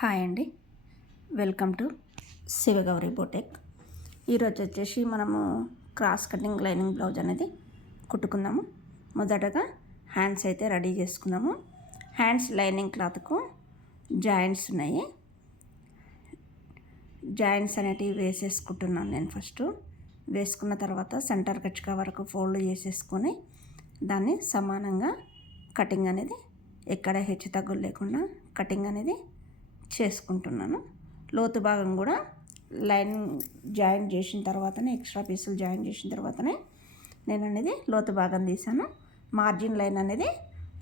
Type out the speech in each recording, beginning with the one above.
Hi అండి, welcome to Shivagowri బోటెక్. ఈరోజు వచ్చేసి మనము క్రాస్ కటింగ్ లైనింగ్ బ్లౌజ్ అనేది కుట్టుకుందాము. మొదటగా హ్యాండ్స్ అయితే రెడీ చేసుకుందాము. హ్యాండ్స్ లైనింగ్ క్లాత్కు జాయింట్స్ ఉన్నాయి. జాయింట్స్ అనేటివి వేసేసుకుంటున్నాను నేను. ఫస్ట్ వేసుకున్న తర్వాత సెంటర్ కచ్చిక వరకు ఫోల్డ్ చేసేసుకొని దాన్ని సమానంగా కటింగ్ అనేది ఎక్కడ హెచ్చు తగ్గులు లేకుండా కటింగ్ అనేది చేసుకుంటున్నాను. లోతు భాగం కూడా లైన్ జాయిన్ చేసిన తర్వాతనే, ఎక్స్ట్రా పీసులు జాయిన్ చేసిన తర్వాతనే నేను అనేది లోతు భాగం తీసాను. మార్జిన్ లైన్ అనేది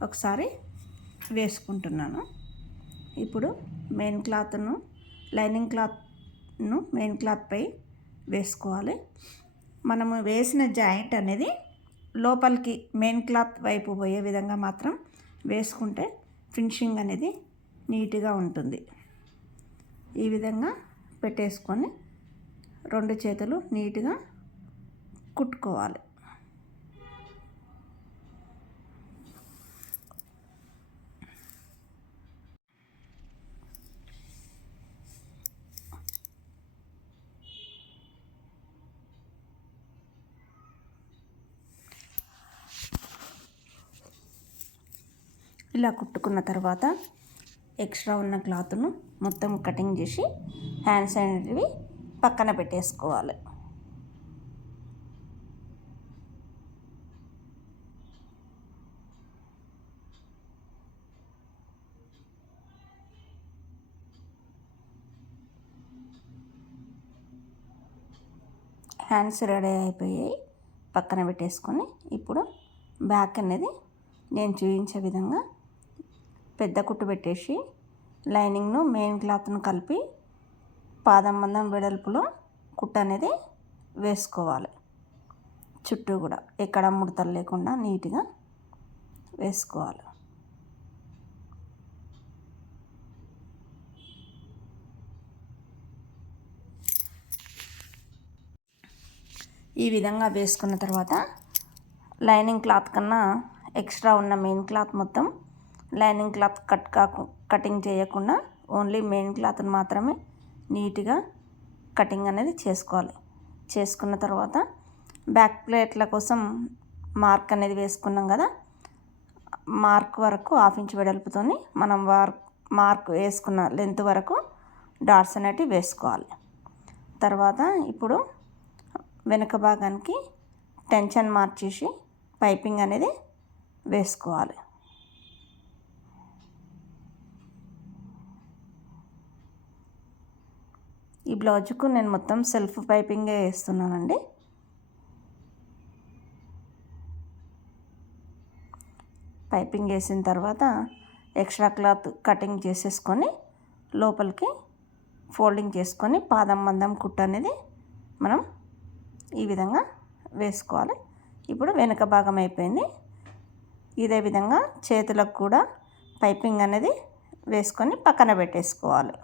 ఒకసారి వేసుకుంటున్నాను. ఇప్పుడు మెయిన్ క్లాత్ను లైనింగ్ క్లాత్ను మెయిన్ క్లాత్పై వేసుకోవాలి. మనము వేసిన జాయింట్ అనేది లోపలికి మెయిన్ క్లాత్ వైపు పోయే విధంగా మాత్రం వేసుకుంటే ఫినిషింగ్ అనేది నీట్గా ఉంటుంది. ఈ విధంగా పెట్టేసుకొని రెండు చేతులు నీట్గా కుట్టుకోవాలి. ఇలా కుట్టుకున్న తర్వాత ఎక్స్ట్రా ఉన్న క్లాత్ను మొత్తం కటింగ్ చేసి హ్యాండ్స్ అనేటివి పక్కన పెట్టేసుకోవాలి. హ్యాండ్స్ రెడీ అయిపోయాయి, పక్కన పెట్టేసుకొని ఇప్పుడు బ్యాక్ అనేది నేను చూపించే విధంగా పెద్ద కుట్టు పెట్టేసి లైనింగ్ను మెయిన్ క్లాత్ను కలిపి పాదం మందం వెడల్పులో కుట్టు అనేది వేసుకోవాలి. చుట్టూ కూడా ఎక్కడ ముడతలు లేకుండా నీట్గా వేసుకోవాలి. ఈ విధంగా వేసుకున్న తర్వాత లైనింగ్ క్లాత్ కన్నా ఎక్స్ట్రా ఉన్న మెయిన్ క్లాత్ మొత్తం లైనింగ్ క్లాత్ కటింగ్ చేయకుండా ఓన్లీ మెయిన్ క్లాత్ని మాత్రమే నీట్గా కటింగ్ అనేది చేసుకోవాలి. చేసుకున్న తర్వాత బ్యాక్ ప్లేట్ల కోసం మార్క్ అనేది వేసుకున్నాం కదా, మార్క్ వరకు 1/2 ఇంచ్ వెడల్పుతోని మనం మార్క్ వేసుకున్న లెంత్ వరకు డాట్స్ అనేటివి వేసుకోవాలి. తర్వాత ఇప్పుడు వెనుక భాగానికి టెన్షన్ మార్చేసి పైపింగ్ అనేది వేసుకోవాలి. ఈ బ్లౌజ్కు నేను మొత్తం సెల్ఫ్ పైపింగే వేస్తున్నానండి. పైపింగ్ వేసిన తర్వాత ఎక్స్ట్రా క్లాత్ కటింగ్ చేసేసుకొని లోపలికి ఫోల్డింగ్ చేసుకొని పాదం మందం కుట్టు అనేది మనం ఈ విధంగా వేసుకోవాలి. ఇప్పుడు వెనుక భాగం అయిపోయింది. ఇదే విధంగా చేతులకు కూడా పైపింగ్ అనేది వేసుకొని పక్కన పెట్టేసుకోవాలి.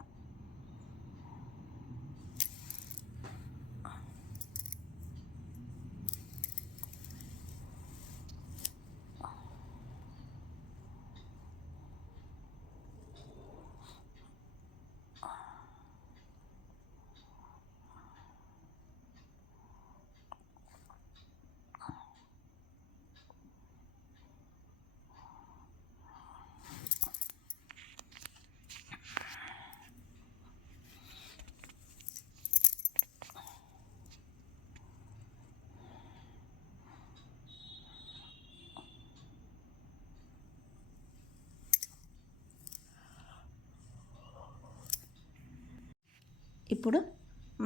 ఇప్పుడు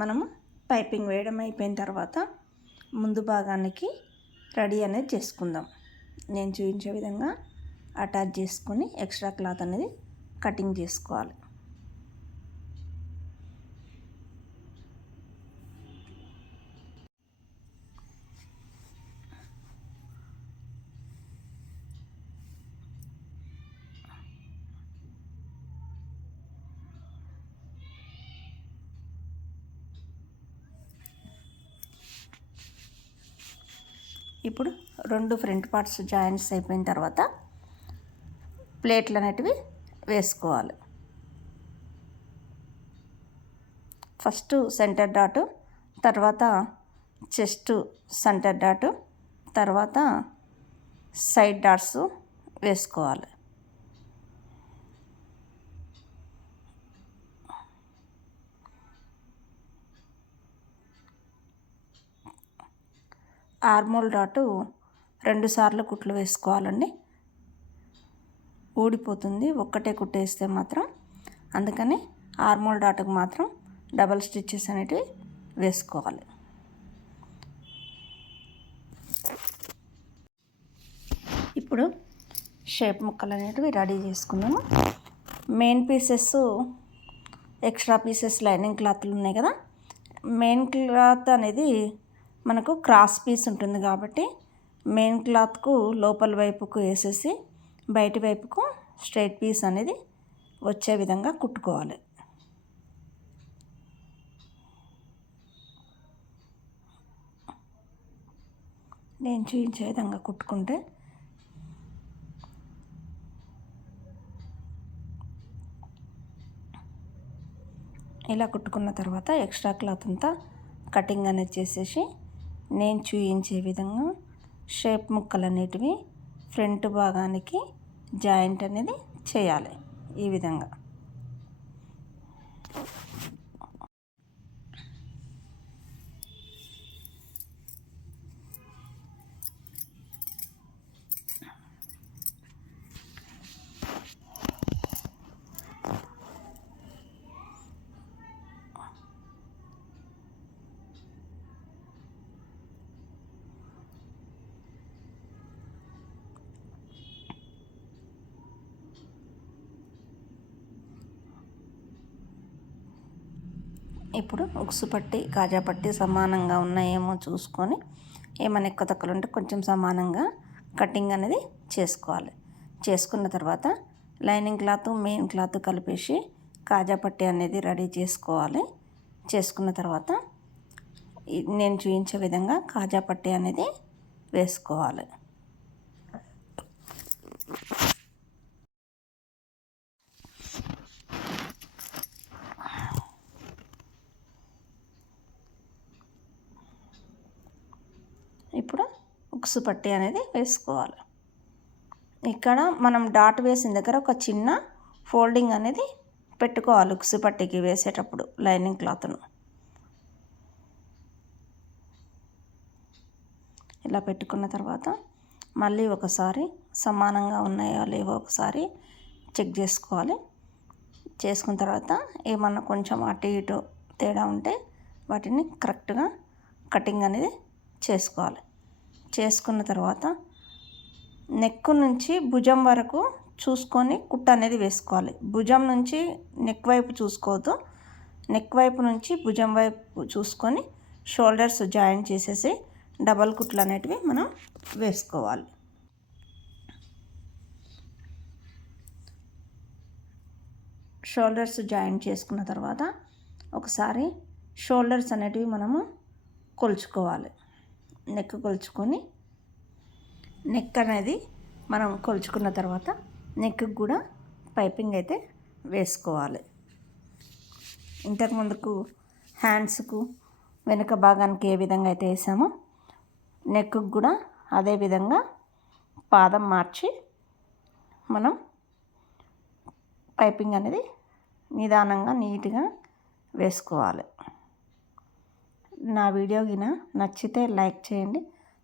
మనము పైపింగ్ వేయడం అయిపోయిన తర్వాత ముందు భాగానికి రెడీ అనేది చేసుకుందాం. నేను చూపించే విధంగా అటాచ్ చేసుకొని ఎక్స్ట్రా క్లాత్ అనేది కటింగ్ చేసుకోవాలి. ఇప్పుడు రెండు ఫ్రంట్ పార్ట్స్ జాయింట్స్ అయిపోయిన తర్వాత ప్లేట్లు అనేటివి వేసుకోవాలి. ఫస్ట్ సెంటర్ డాటు, తర్వాత చెస్ట్ సెంటర్ డాటు, తర్వాత సైడ్ డాట్స్ వేసుకోవాలి. ఆర్మోల్ డాటు 2 సార్లు కుట్లు వేసుకోవాలండి. ఊడిపోతుంది ఒక్కటే కుట్టేస్తే మాత్రం. అందుకని ఆర్మోల్ డాట్కి మాత్రం డబల్ స్టిచ్చెస్ అనేటివి వేసుకోవాలి. ఇప్పుడు షేప్ ముక్కలు అనేటివి రెడీ చేసుకుందాము. Main pieces, extra pieces lining క్లాత్లు ఉన్నాయి కదా, మెయిన్ క్లాత్ అనేది మనకు క్రాస్ పీస్ ఉంటుంది కాబట్టి మెయిన్ క్లాత్కు లోపల వైపుకు వేసేసి బయటి వైపుకు స్ట్రైట్ పీస్ అనేది వచ్చే విధంగా కుట్టుకోవాలి. నేను చూపించే విధంగా కుట్టుకుంటే ఇలా కుట్టుకున్న తర్వాత ఎక్స్ట్రా క్లాత్ అంతా కటింగ్ అనేది చేసేసి నేను చూపించే విధంగా షేప్ ముక్కలు అనేటివి ఫ్రంట్ భాగానికి జాయింట్ అనేది చేయాలి. ఈ విధంగా ఇప్పుడు ఉక్సు పట్టి కాజా పట్టి సమానంగా ఉన్నాయేమో చూసుకొని ఏమైనా ఎక్కువ తక్కువలు ఉంటే కొంచెం సమానంగా కటింగ్ అనేది చేసుకోవాలి. చేసుకున్న తర్వాత లైనింగ్ క్లాత్ మెయిన్ క్లాత్ కలిపేసి కాజా పట్టి అనేది రెడీ చేసుకోవాలి. చేసుకున్న తర్వాత నేను చూపించే విధంగా కాజా పట్టి అనేది వేసుకోవాలి. ఇప్పుడు ఉక్సు పట్టి అనేది వేసుకోవాలి. ఇక్కడ మనం డాట్ వేసిన దగ్గర ఒక చిన్న ఫోల్డింగ్ అనేది పెట్టుకోవాలి. ఉక్సు పట్టికి వేసేటప్పుడు లైనింగ్ క్లాత్ను ఇలా పెట్టుకున్న తర్వాత మళ్ళీ ఒకసారి సమానంగా ఉన్నాయో లేవో ఒకసారి చెక్ చేసుకోవాలి. చేసుకున్న తర్వాత ఏమన్నా కొంచెం అటు ఇటు తేడా ఉంటే వాటిని కరెక్ట్గా కటింగ్ అనేది చేసుకోవాలి. చేసుకున్న తర్వాత నెక్ నుంచి భుజం వరకు చూసుకొని కుట్ట అనేది వేసుకోవాలి. భుజం నుంచి నెక్ వైపు చూసుకోవద్దు, నెక్ వైపు నుంచి భుజం వైపు చూసుకొని షోల్డర్స్ జాయిన్ చేసేసి డబల్ కుట్లు అనేటివి మనం వేసుకోవాలి. షోల్డర్స్ జాయిన్ చేసుకున్న తర్వాత ఒకసారి షోల్డర్స్ అనేటివి మనము కొలుచుకోవాలి. నెక్ కొలుచుకొని నెక్ అనేది మనం కొలుచుకున్న తర్వాత నెక్కి కూడా పైపింగ్ అయితే వేసుకోవాలి. ఇంతకుముందుకు హ్యాండ్స్కు వెనుక భాగానికి ఏ విధంగా అయితే వేసామో నెక్కు కూడా అదే విధంగా పాదం మార్చి మనం పైపింగ్ అనేది నిదానంగా నీట్గా వేసుకోవాలి. నా వీడియో గిన నచ్చితే లైక్ చేయండి,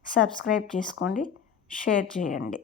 సబ్స్క్రైబ్ చేసుకోండి, షేర్ చేయండి.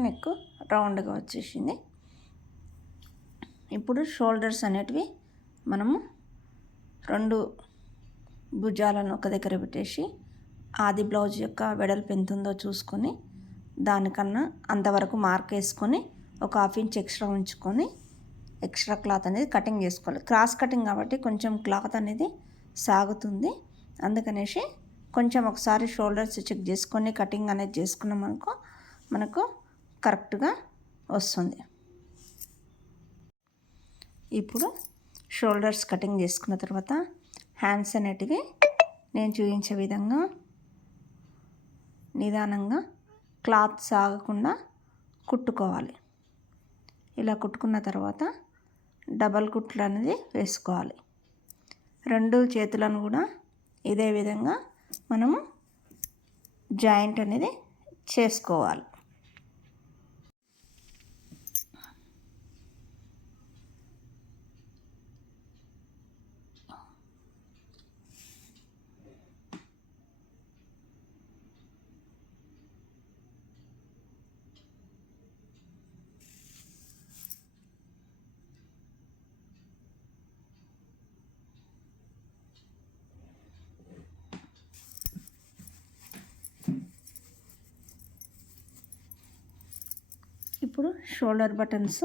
నెక్ రౌండ్గా వచ్చేసింది. ఇప్పుడు షోల్డర్స్ అనేటివి మనము 2 భుజాలను ఒక దగ్గర పెట్టేసి ఆది బ్లౌజ్ యొక్క వెడల్పు ఎంత ఉందో చూసుకొని దానికన్నా అంతవరకు మార్క్ వేసుకొని ఒక 1/2 ఇంచ్ ఎక్స్ట్రా ఉంచుకొని ఎక్స్ట్రా క్లాత్ అనేది కటింగ్ చేసుకోవాలి. క్రాస్ కటింగ్ కాబట్టి కొంచెం క్లాత్ అనేది సాగుతుంది. అందుకనేసి కొంచెం ఒకసారి షోల్డర్స్ చెక్ చేసుకొని కటింగ్ అనేది చేసుకున్నాం అనుకో మనకు కరెక్ట్గా వస్తుంది. ఇప్పుడు షోల్డర్స్ కటింగ్ చేసుకున్న తర్వాత హ్యాండ్స్ అనేటివి నేను చూపించే విధంగా నిదానంగా క్లాత్ సాగకుండా కుట్టుకోవాలి. ఇలా కుట్టుకున్న తర్వాత డబల్ కుట్లు అనేది వేసుకోవాలి. 2 చేతులను కూడా ఇదే విధంగా మనము జాయింట్ అనేది చేసుకోవాలి. ఇప్పుడు షోల్డర్ బటన్స్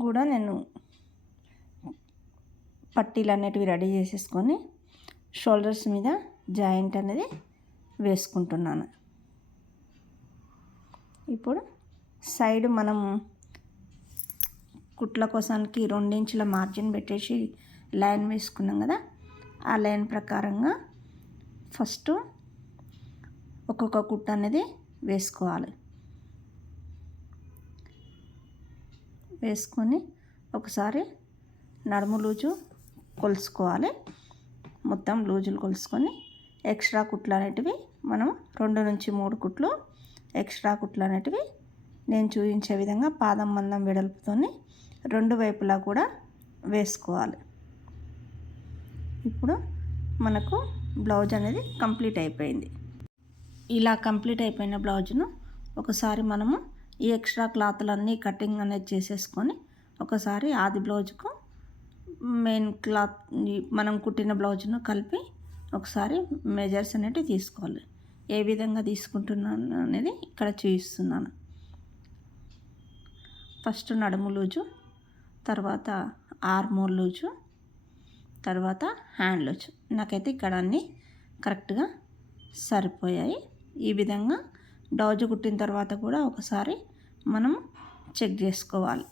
కూడా నేను పట్టీలు అనేటివి రెడీ చేసేసుకొని షోల్డర్స్ మీద జాయింట్ అనేది వేసుకుంటున్నాను. ఇప్పుడు సైడ్ మనం కుట్ల కోసానికి 2 ఇంచుల మార్జిన్ పెట్టేసి లైన్ వేసుకున్నాం కదా, ఆ లైన్ ప్రకారంగా ఫస్ట్ ఒక్కొక్క కుట్టు అనేది వేసుకోవాలి. వేసుకొని ఒకసారి నడుము లూజు కొలుసుకోవాలి. మొత్తం లూజులు కొలుసుకొని ఎక్స్ట్రా కుట్లు అనేటివి మనం 2 నుంచి 3 కుట్లు ఎక్స్ట్రా కుట్లు అనేటివి నేను చూపించే విధంగా పాదం మందం వెడల్పుతోని 2 వైపులా కూడా వేసుకోవాలి. ఇప్పుడు మనకు బ్లౌజ్ అనేది కంప్లీట్ అయిపోయింది. ఇలా కంప్లీట్ అయిపోయిన బ్లౌజ్ను ఒకసారి మనము ఈ ఎక్స్ట్రా క్లాత్లన్నీ కటింగ్ అనేది చేసేసుకొని ఒకసారి ఆది బ్లౌజ్కు మెయిన్ క్లాత్ మనం కుట్టిన బ్లౌజ్ను కలిపి ఒకసారి మెజర్స్ అనేవి తీసుకోవాలి. ఏ విధంగా తీసుకుంటున్నాను అనేది ఇక్కడ చూపిస్తున్నాను. ఫస్ట్ నడుము లూజు, తర్వాత ఆర్మోల్ లూజు, తర్వాత హ్యాండ్ లూజు. నాకైతే ఇక్కడ అన్నీ కరెక్ట్గా సరిపోయాయి. ఈ విధంగా బ్లౌజ్ కుట్టిన తర్వాత కూడా ఒకసారి మనం చెక్ చేసుకోవాలి.